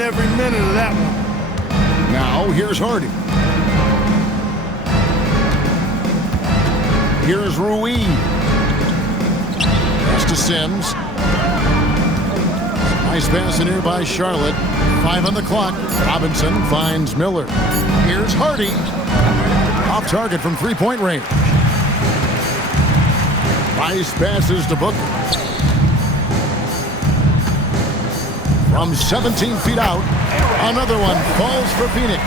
every minute of that one. Now, here's Hardy. Here's Ruiz. Pass to Sims. Nice pass in here by Charlotte. 5 on the clock. Robinson finds Miller. Here's Hardy. Off target from three-point range. Nice passes to Booker. From 17 feet out, another one falls for Phoenix.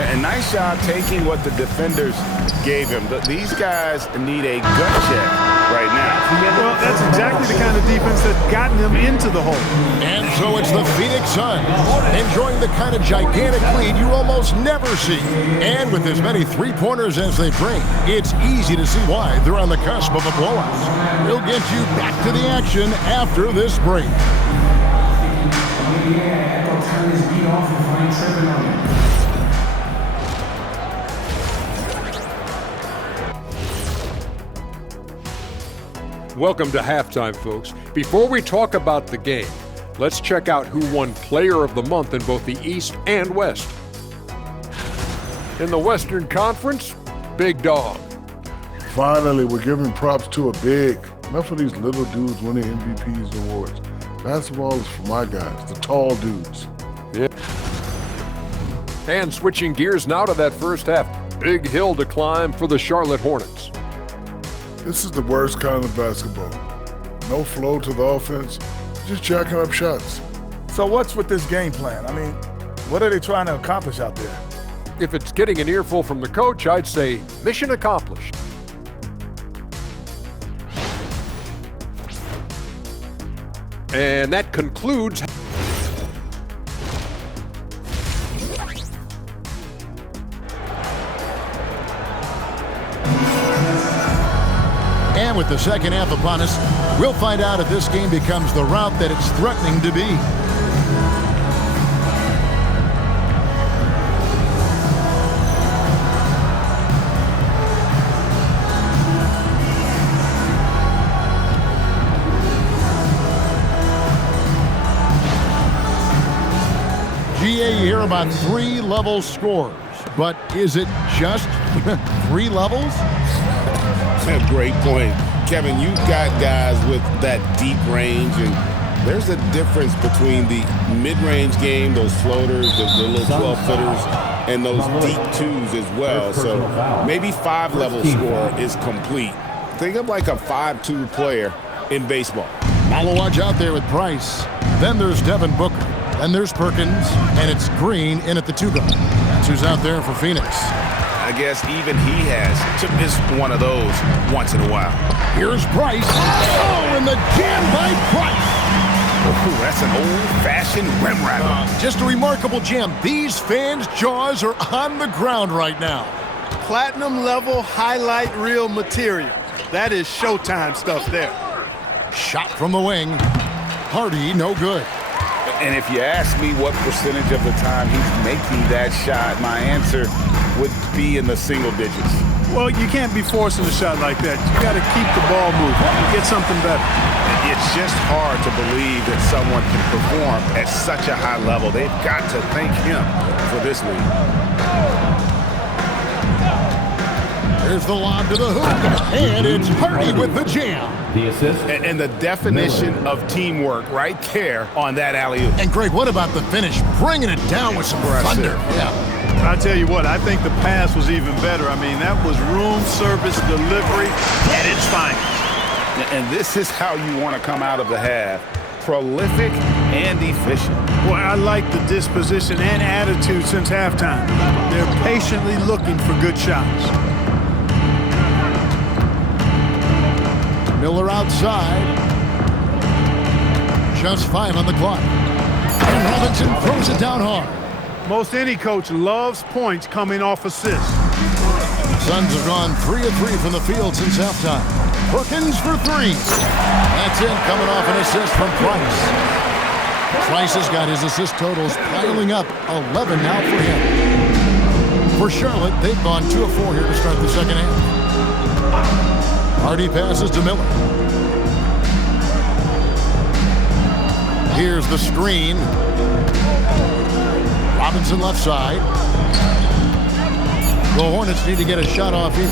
A nice job taking what the defenders gave him. These guys need a gut check right now. Well, that's exactly the kind of defense that's gotten them into the hole. And so it's the Phoenix Suns enjoying the kind of gigantic lead you almost never see. And with as many three-pointers as they bring, it's easy to see why they're on the cusp of a blowout. We'll get you back to the action after this break. Welcome to halftime, folks. Before we talk about the game, let's check out who won Player of the Month in both the East and West. In the Western Conference, Big Dog. Finally, we're giving props to a big. Enough of these little dudes winning MVPs awards. Basketball is for my guys, the tall dudes. Yeah. And switching gears now to that first half, big hill to climb for the Charlotte Hornets. This is the worst kind of basketball. No flow to the offense, just jacking up shots. So what's with this game plan? I mean, what are they trying to accomplish out there? If it's getting an earful from the coach, I'd say mission accomplished. And that concludes. And with the second half upon us, we'll find out if this game becomes the route that it's threatening to be. GA, you hear about 3-level scores, but is it just 3 levels? Great point. Kevin, you've got guys with that deep range, and there's a difference between the mid-range game, those floaters, the little 12-footers, and those deep twos as well. So maybe 5-level score is complete. Think of like a 5-2 player in baseball. Malawaj out there with Price. Then there's Devin Booker. Then there's Perkins, and it's Green in at the 2 guard. That's who's out there for Phoenix. I guess even he has to miss one of those once in a while. Here's Price. Oh, and the jam by Price. Ooh, that's an old-fashioned rim wrapper. Just a remarkable jam. These fans' jaws are on the ground right now. Platinum level highlight reel material. That is Showtime stuff there. Shot from the wing. Hardy, no good. And if you ask me what percentage of the time he's making that shot, my answer would be in the single digits. Well, you can't be forcing a shot like that. You got to keep the ball moving. Get something better. It's just hard to believe that someone can perform at such a high level. They've got to thank him for this lead. There's the lob to the hoop, and it's Hardy with the jam. The assist. And the definition of teamwork right there on that alley-oop. And Greg, what about the finish? Bringing it down with some thunder. Yeah. I tell you what, I think the pass was even better. I mean, that was room service delivery at its finest. And this is how you want to come out of the half. Prolific and efficient. Boy, I like the disposition and attitude since halftime. They're patiently looking for good shots. Miller outside. Just 5 on the clock. And Robinson throws it down hard. Most any coach loves points coming off assists. Suns have gone 3 of 3 from the field since halftime. Perkins for 3. That's it, coming off an assist from Price. Price has got his assist totals piling up, 11 now for him. For Charlotte, they've gone 2 of 4 here to start the second half. Hardy passes to Miller. Here's the screen. Robinson left side. The Hornets need to get a shot off here.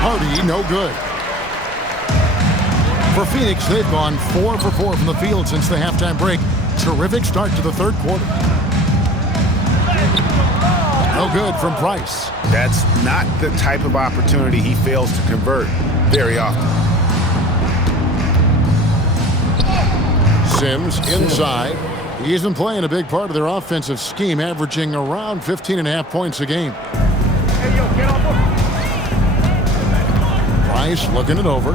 Hardy, no good. For Phoenix, they've gone 4 for 4 from the field since the halftime break. Terrific start to the third quarter. No good from Price. That's not the type of opportunity he fails to convert very often. Sims inside. He isn't playing a big part of their offensive scheme, averaging around 15.5 points a game. Price looking it over.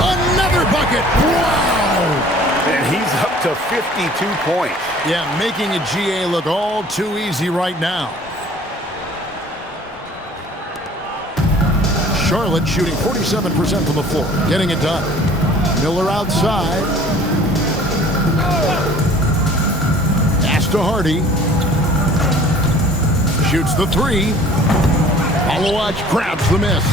Another bucket! Wow! And he's up to 52 points. Yeah, making a GA look all too easy right now. Charlotte shooting 47% from the floor, getting it done. Miller outside. Pass to Hardy. Shoots the three. Malawach grabs the miss.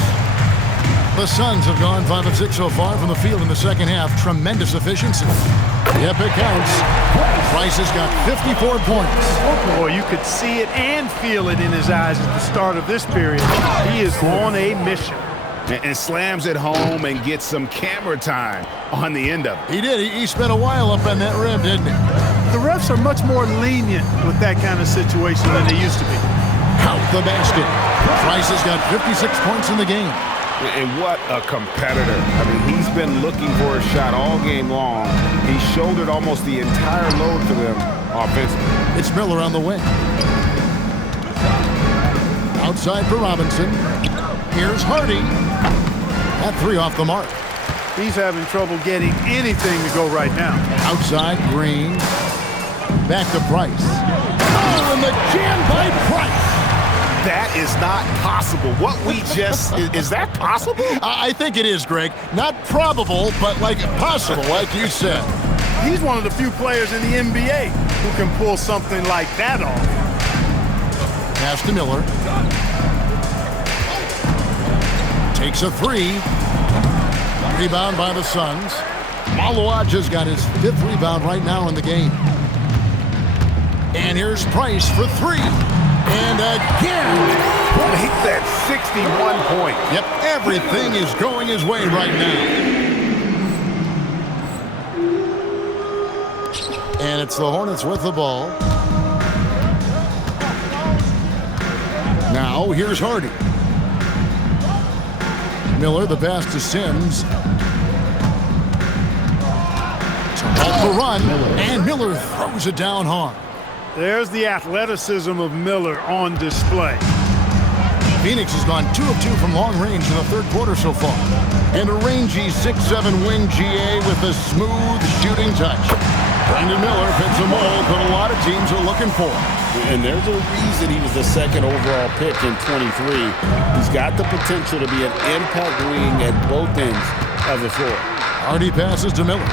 The Suns have gone 5 of 6 so far from the field in the second half. Tremendous efficiency. Yep, it counts. Price has got 54 points. Boy, you could see it and feel it in his eyes at the start of this period. He is on a mission. And slams it home and gets some camera time on the end of it. He did. He spent a while up on that rim, didn't he? The refs are much more lenient with that kind of situation than they used to be. Count the basket. Price has got 56 points in the game. And what a competitor. I mean, he's been looking for a shot all game long. He shouldered almost the entire load for them offensively. It's Miller on the wing. Outside for Robinson. Here's Hardy. That three off the mark. He's having trouble getting anything to go right now. Outside Green. Back to Price. Oh, and the jam by Price. That is not possible. What we just, is that possible? I think it is, Greg. Not probable, but like possible, like you said. He's one of the few players in the NBA who can pull something like that off. Pass to Miller. Takes a three. Rebound by the Suns. Malawach has got his 5th rebound right now in the game. And here's Price for three. And again. Make that 61 point. Yep, everything is going his way right now. And it's the Hornets with the ball. Now, here's Hardy. Miller, the pass to Sims. Off the run, and Miller throws it down hard. There's the athleticism of Miller on display. Phoenix has gone 2 of 2 from long range in the third quarter so far. And a rangy 6'7" wing GA with a smooth shooting touch. Brandon Miller fits a mold that a lot of teams are looking for. And there's a reason he was the 2nd overall pick in 23. He's got the potential to be an impact wing at both ends of the floor. Hardy passes to Miller.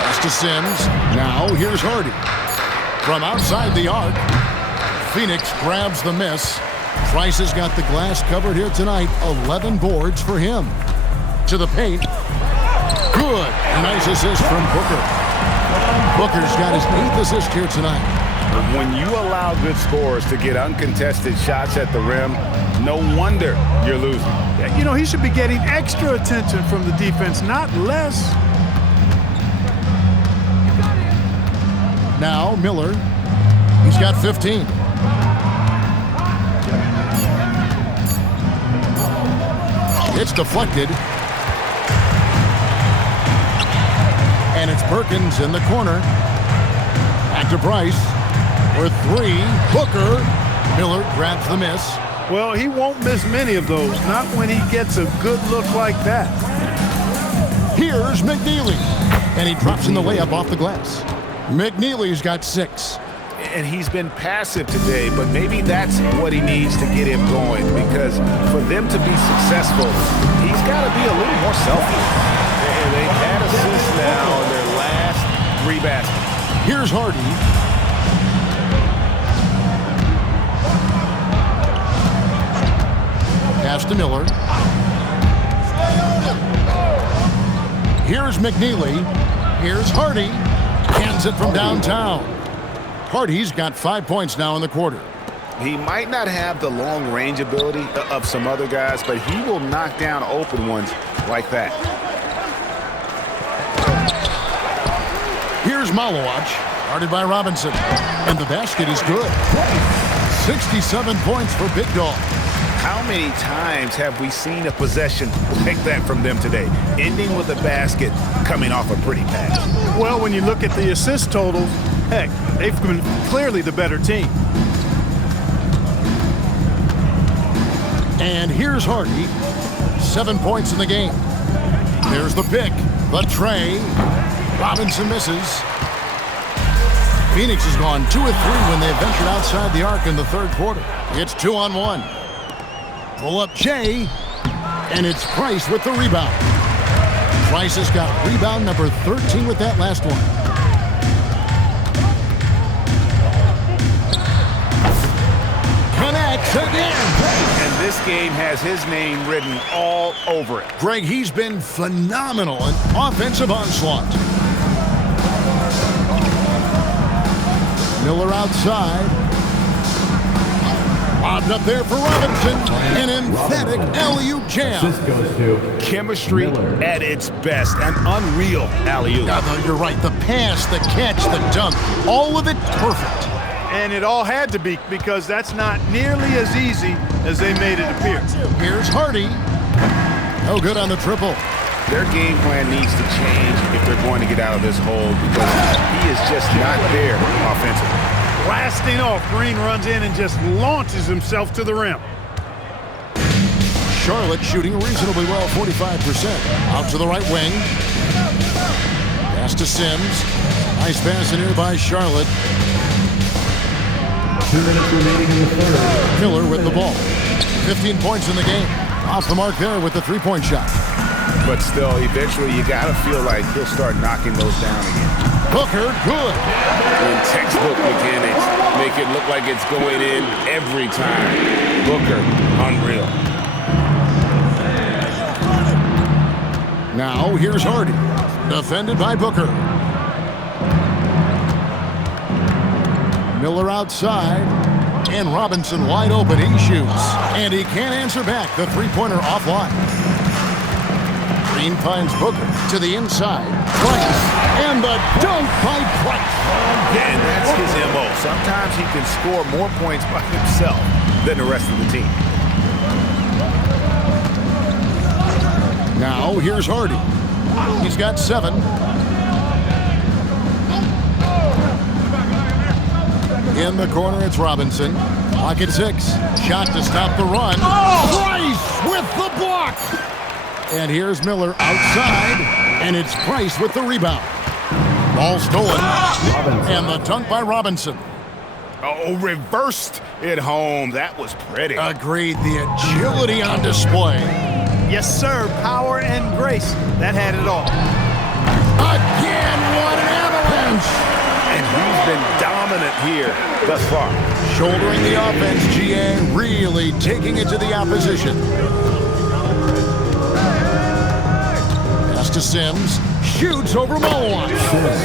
Pass to Sims. Now here's Hardy. From outside the arc, Phoenix grabs the miss. Price has got the glass covered here tonight. 11 boards for him. To the paint. Good. Nice assist from Booker. Booker's got his 8th assist here tonight. When you allow good scorers to get uncontested shots at the rim, no wonder you're losing. You know, he should be getting extra attention from the defense, not less. Now Miller. He's got 15. It's deflected. And it's Perkins in the corner. Back to Price. For three. Booker. Miller grabs the miss. Well, he won't miss many of those, not when he gets a good look like that. Here's McNeely. And he drops in the layup off the glass. McNeely's got 6. And he's been passive today, but maybe that's what he needs to get him going, because for them to be successful, he's got to be a little more selfish. And they've had assists now on their last 3 baskets. Here's Hardy. Pass to Miller. Here's McNeely. Here's Hardy. Hands it from downtown. Hardy's got 5 points now in the quarter. He might not have the long-range ability of some other guys, but he will knock down open ones like that. Here's Malawach, guarded by Robinson. And the basket is good. 67 points for Big Dog. How many times have we seen a possession like that from them today, ending with a basket coming off a pretty pass? Well, when you look at the assist totals, heck, they've been clearly the better team. And here's Hardy. 7 points in the game. There's the pick. The tray. Robinson misses. Phoenix has gone 2 of 3 when they ventured outside the arc in the third quarter. It's 2-on-1. Pull up Jay. And it's Price with the rebound. Price has got rebound number 13 with that last one. Connects again. And this game has his name written all over it. Greg, he's been phenomenal in offensive onslaught. Miller outside. Lobbed up there for Robinson. An emphatic alley-oop jam. Chemistry at its best. An unreal alley-oop. You're right. The pass, the catch, the dunk. All of it perfect. And it all had to be, because that's not nearly as easy as they made it appear. Here's Hardy. No good on the triple. Their game plan needs to change if they're going to get out of this hole, because he is just not there offensively. Blasting off, Green runs in and just launches himself to the rim. Charlotte shooting reasonably well, 45%. Out to the right wing. Pass to Sims. Nice pass in here by Charlotte. 2 minutes remaining in the third. Miller with the ball. 15 points in the game. Off the mark there with the three-point shot. But still, eventually you got to feel like he'll start knocking those down again. Booker, good. In textbook mechanics, make it look like it's going in every time. Booker, unreal. Now here's Hardy. Defended by Booker. Miller outside. And Robinson wide open. He shoots. And he can't answer back. The three-pointer offline. Green finds Booker to the inside. Price. And the dunk by Price. And that's his MO. Sometimes he can score more points by himself than the rest of the team. Now here's Hardy. He's got 7. In the corner, it's Robinson. Clock at 6. Shot to stop the run. Price with the block. And here's Miller outside. And it's Price with the rebound. Ball stolen. And the dunk by Robinson. Oh, reversed it home. That was pretty. Agreed. The agility on display. Yes, sir. Power and grace. That had it all. Again, what an avalanche. And he's been dominant here thus far. Shouldering the offense, GA really taking it to the opposition. Pass to Sims. Shoots over Malawach.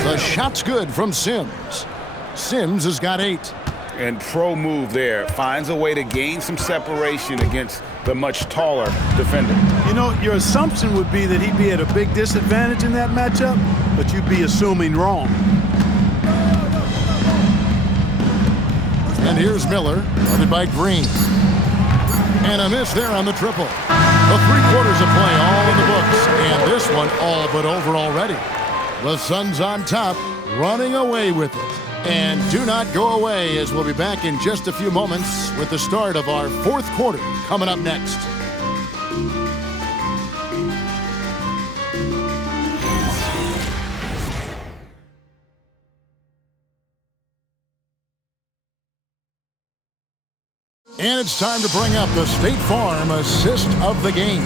The shot's good from Sims. Sims has got 8. And pro move there. Finds a way to gain some separation against the much taller defender. You know, your assumption would be that he'd be at a big disadvantage in that matchup, but you'd be assuming wrong. And here's Miller, guarded by Green. And a miss there on the triple. The 3 quarters of play all in the books, and this one all but over already. The Suns on top, running away with it. And do not go away, as we'll be back in just a few moments with the start of our 4th quarter coming up next. And it's time to bring up the State Farm assist of the game.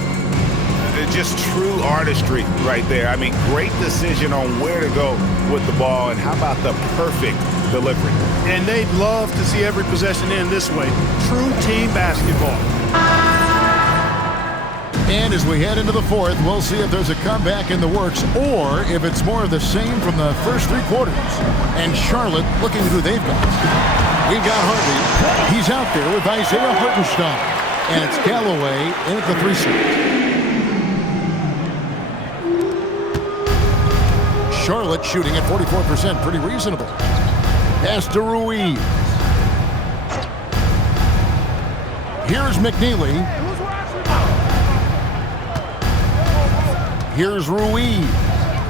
Just true artistry right there. I mean, great decision on where to go with the ball, and how about the perfect delivery? And they'd love to see every possession end this way. True team basketball. And as we head into the fourth, we'll see if there's a comeback in the works or if it's more of the same from the first three quarters. And Charlotte looking at who they've got. We've got Harvey. He's out there with Isaiah Hartenstein. And it's Galloway in at the 3 slot. Charlotte shooting at 44%, pretty reasonable. Pass to Ruiz. Here's McNeely. Here's Ruiz.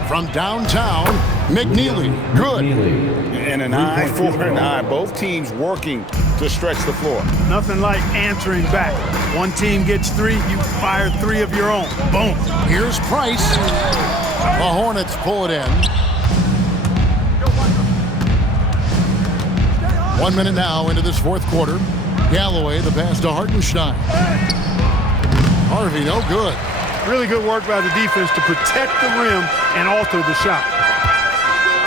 From downtown, McNeely. Good. And an eye for an eye. Both teams working to stretch the floor. Nothing like answering back. One team gets 3, you fire 3 of your own. Boom. Here's Price. The Hornets pull it in. 1 minute now into this fourth quarter. Galloway, the pass to Hartenstein. Harvey, no good. Really good work by the defense to protect the rim and alter the shot.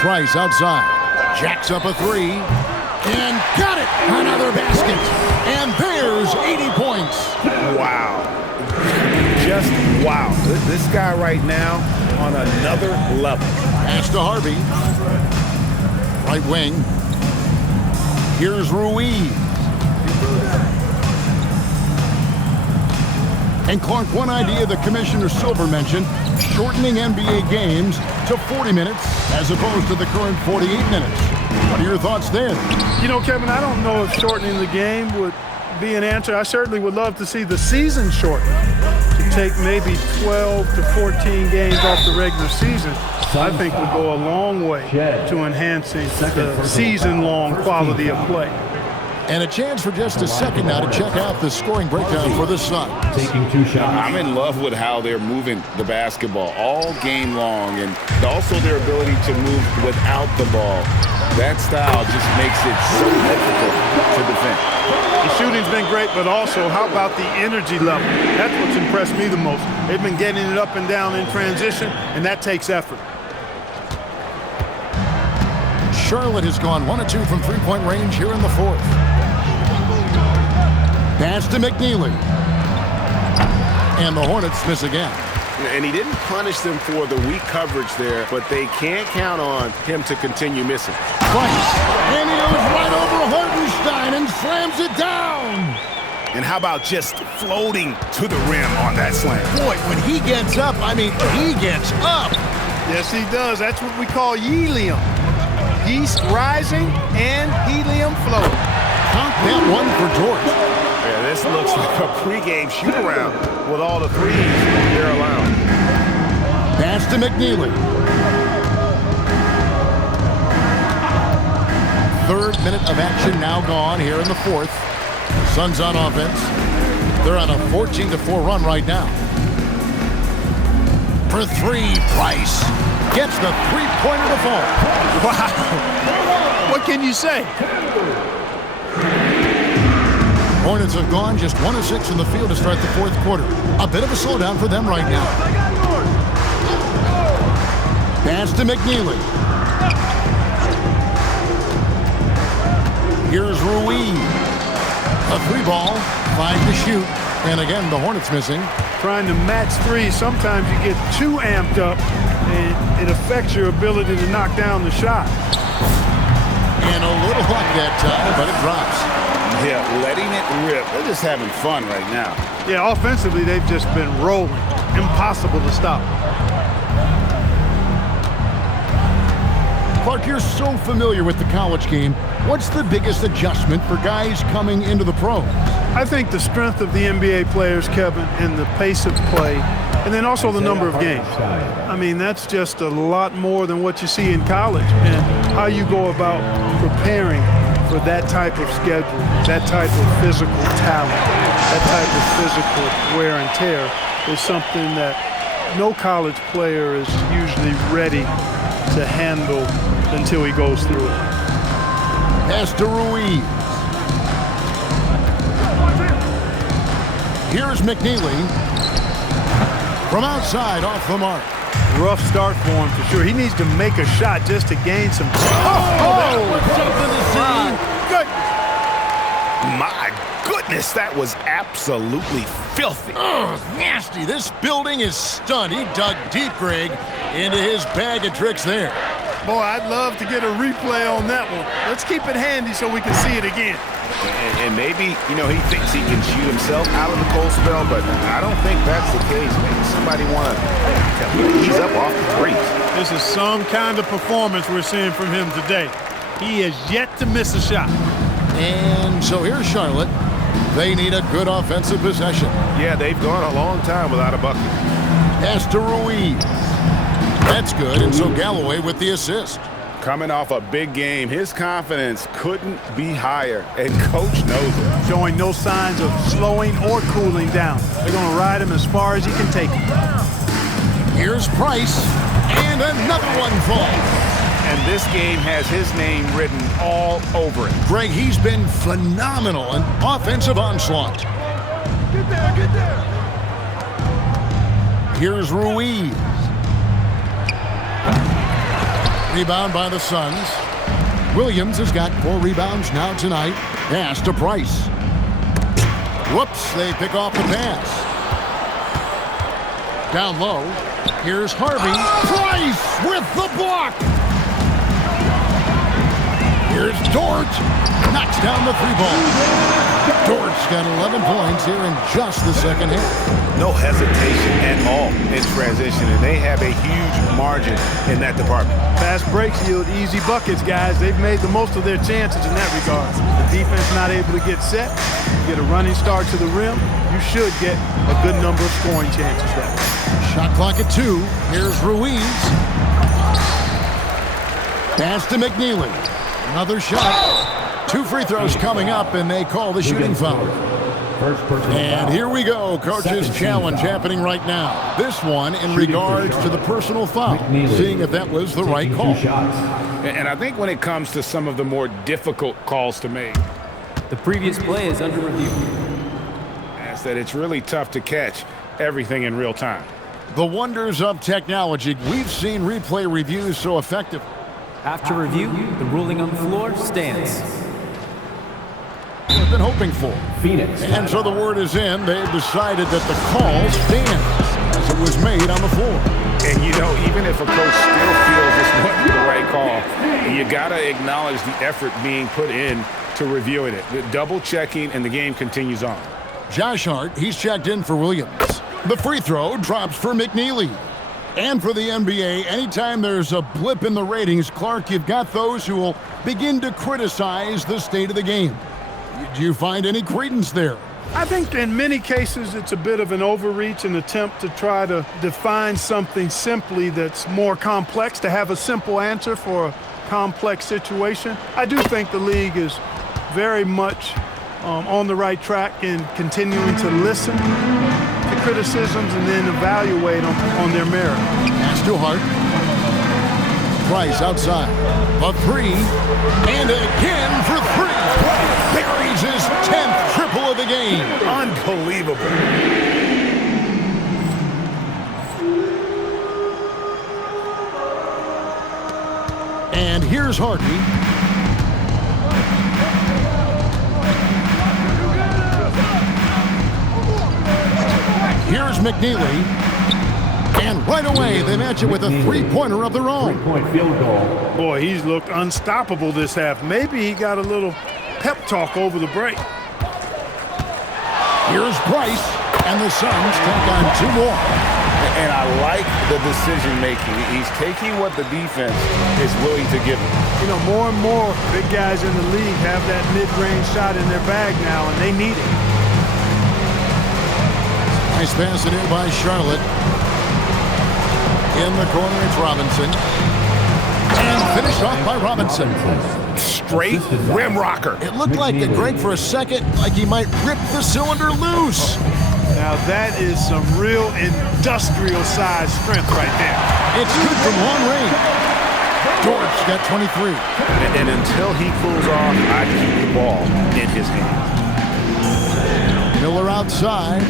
Price outside. Jacks up a 3. And got it. Another basket. And there's 80 points. Wow. Just wow. This guy right now on another level. Pass to Harvey. Right wing. Here's Ruiz. And Clark, one idea that Commissioner Silver mentioned, shortening NBA games to 40 minutes as opposed to the current 48 minutes. What are your thoughts there? You know, Kevin, I don't know if shortening the game would be an answer. I certainly would love to see the season shortened to take maybe 12 to 14 games off the regular season. I think would go a long way to enhancing the season-long quality of play. And a chance for just a second now to check out the scoring breakdown for the Suns. Taking 2 shots. I'm in love with how they're moving the basketball all game long, and also their ability to move without the ball. That style just makes it so difficult to defend. The shooting's been great, but also how about the energy level? That's what's impressed me the most. They've been getting it up and down in transition, and that takes effort. Charlotte has gone 1 of 2 from three-point range here in the fourth. Pass to McNeely. And the Hornets miss again. And he didn't punish them for the weak coverage there, but they can't count on him to continue missing. Price. And he goes right over Hartenstein and slams it down. And how about just floating to the rim on that slam? Boy, when he gets up, I mean, he gets up. Yes, he does. That's what we call helium. Yeast rising and helium floating. Count that one for George. Yeah, this looks like a pregame shoot-around with all the threes they're allowing. Pass to McNeely. Third minute of action now gone here in the fourth. Suns on offense. They're on a 14-4 run right now. For 3, Price gets the three-pointer to fall. Wow. What can you say? Hornets have gone just 1 of 6 in the field to start the fourth quarter. A bit of a slowdown for them right now. Pass to McNeely. Here's Ruiz. A 3-ball, 5 to shoot. And again, the Hornets missing. Trying to match 3, sometimes you get too amped up and it affects your ability to knock down the shot. And a little luck that time, but it drops. Yeah, letting it rip. They're just having fun right now. Yeah, offensively, they've just been rolling. Impossible to stop. Clark, you're so familiar with the college game. What's the biggest adjustment for guys coming into the pros? I think the strength of the NBA players, Kevin, and the pace of play, and then also the number of games. I mean, that's just a lot more than what you see in college, and how you go about preparing for that type of schedule, that type of physical talent, that type of physical wear and tear is something that no college player is usually ready to handle until he goes through it. Pass to Ruiz. Here's McNeely. From outside, off the mark. Rough start for him for sure. He needs to make a shot just to gain some time. Oh, something to see. My goodness. goodness, that was absolutely filthy. Ugh, nasty. This building is stunned. He dug deep, Greg, into his bag of tricks there. Boy, I'd love to get a replay on that one. Let's keep it handy so we can see it again. And maybe, he thinks he can shoot himself out of the cold spell, but I don't think that's the case. Maybe somebody want to ease up off the three. This is some kind of performance we're seeing from him today. He has yet to miss a shot. And so here's Charlotte. They need a good offensive possession. Yeah, they've gone a long time without a bucket. Pass to Ruiz. That's good, and so Galloway with the assist. Coming off a big game, his confidence couldn't be higher, and Coach knows it. Showing no signs of slowing or cooling down. They're going to ride him as far as he can take him. Here's Price, and another one falls. And this game has his name written all over it. Greg, he's been phenomenal in offensive onslaught. Get there. Here's Ruiz. Rebound by the Suns. Williams has got 4 rebounds now tonight. Pass to Price. Whoops, they pick off the pass. Down low. Here's Harvey. Price with the block. Here's Dort. Knocks down the 3-ball. Dort's got 11 points here in just the second half. No hesitation at all in transition, and they have a huge margin in that department. Fast breaks yield easy buckets, guys. They've made the most of their chances in that regard. The defense not able to get set. You get a running start to the rim, you should get a good number of scoring chances that way. Shot clock at 2. Here's Ruiz. Pass to McNeely. Another shot. 2 free throws coming up, and they call the shooting foul. And here we go. Coach's challenge happening right now. This one in regards to the personal foul, seeing if that was the right call. And I think when it comes to some of the more difficult calls to make, the previous play is under review. is that it's really tough to catch everything in real time. The wonders of technology. We've seen replay reviews so effective. After review, the ruling on the floor stands. We've been hoping for. Phoenix. And so the word is in. They've decided that the call stands as it was made on the floor. And even if a coach still feels this wasn't the right call, you got to acknowledge the effort being put in to reviewing it. The double checking, and the game continues on. Josh Hart, he's checked in for Williams. The free throw drops for McNeely. And for the NBA, anytime there's a blip in the ratings, Clark, you've got those who will begin to criticize the state of the game. Do you find any credence there? I think in many cases it's a bit of an overreach, an attempt to try to define something simply that's more complex, to have a simple answer for a complex situation. I do think the league is very much on the right track in continuing to listen to criticisms and then evaluate them on their merit. Pass to Hart. Price outside. A 3. And again for 3. Buries his 10th triple of the game. Unbelievable. And here's Hardy. Here's McNeely. And right away, they match it with a 3-pointer of their own. 3-point field goal. Boy, he's looked unstoppable this half. Maybe he got a little pep talk over the break. Here's Price, and the Suns tack on 2 more. And I like the decision-making. He's taking what the defense is willing to give him. More and more big guys in the league have that mid-range shot in their bag now, and they need it. Nice pass in here by Charlotte. In the corner, it's Robinson. And finished off by Robinson. Straight rim rocker. It looked like it, Greg, for a second, like he might rip the cylinder loose. Now that is some real industrial size strength right there. It's good from long range. Dort's got 23. And until he cools off, I keep the ball in his hand. Miller outside.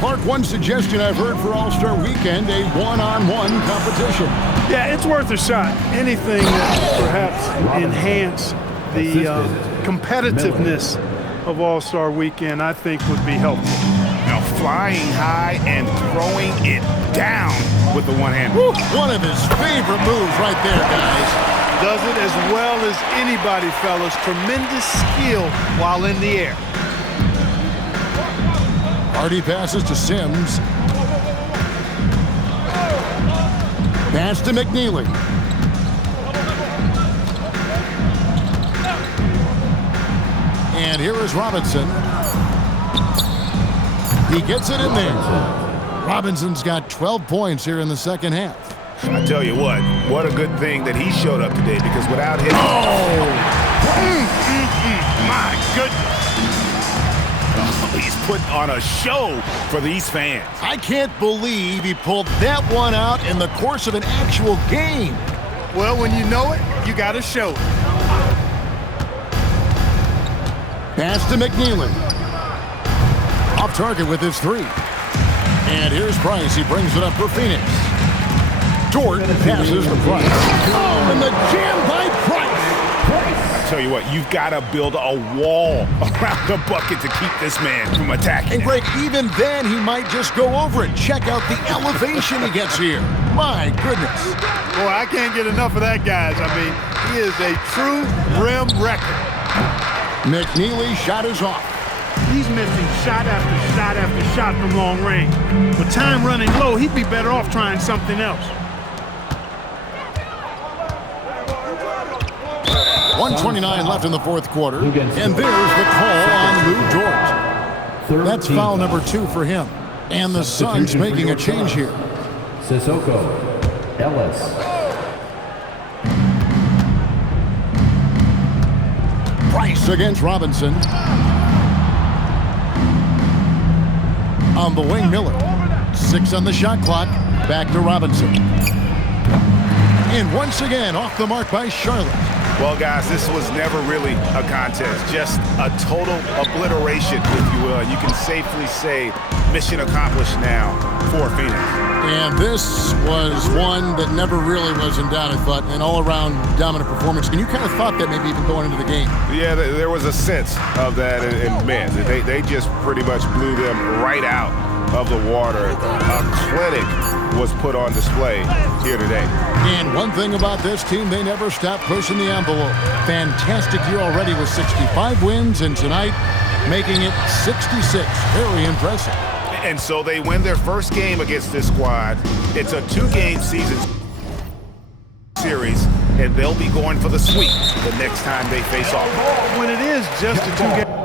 Clark, one suggestion I've heard for All-Star Weekend, a one-on-one competition. Yeah, it's worth a shot. Anything that perhaps enhance the competitiveness of All-Star Weekend, I think, would be helpful. Now flying high and throwing it down with the one hand. One of his favorite moves right there, guys. Does it as well as anybody, fellas. Tremendous skill while in the air. Hardy passes to Sims. Pass to McNeely. And here is Robinson. He gets it in there. Robinson's got 12 points here in the second half. I tell you what a good thing that he showed up today, because without him... My goodness. He's putting on a show for these fans. I can't believe he pulled that one out in the course of an actual game. Well, when you know it, you got to show it. Pass to McNeely. Off target with his three. And here's Price. He brings it up for Phoenix. Dort passes to Price. Oh, and the jam by Price. I tell you what, you've got to build a wall around the bucket to keep this man from attacking. And Greg, even then, he might just go over it. Check out the elevation he gets here. My goodness. Boy, I can't get enough of that, guys. I mean, he is a true rim wrecker. McNeely shot is off. He's missing shot after shot after shot from long range. With time running low, he'd be better off trying something else. 1:29 left in the fourth quarter. And there's the call on Lou Dort. That's foul number 2 for him. And the Suns making a change here. Sissoko, Ellis. Price against Robinson. On the wing, Miller. 6 on the shot clock. Back to Robinson. And once again, off the mark by Charlotte. Well, guys, this was never really a contest. Just a total obliteration, if you will. And you can safely say mission accomplished now for Phoenix. And this was one that never really was in doubt, I thought. An all-around dominant performance. And you kind of thought that maybe even going into the game. Yeah, there was a sense of that. And man, they just pretty much blew them right out of the water. A clinic was put on display here today. And one thing about this team, they never stop pushing the envelope. Fantastic year already with 65 wins, and tonight making it 66. Very impressive. And so they win their first game against this squad. It's a 2-game season series, and they'll be going for the sweep the next time they face off. When it is just a 2-game...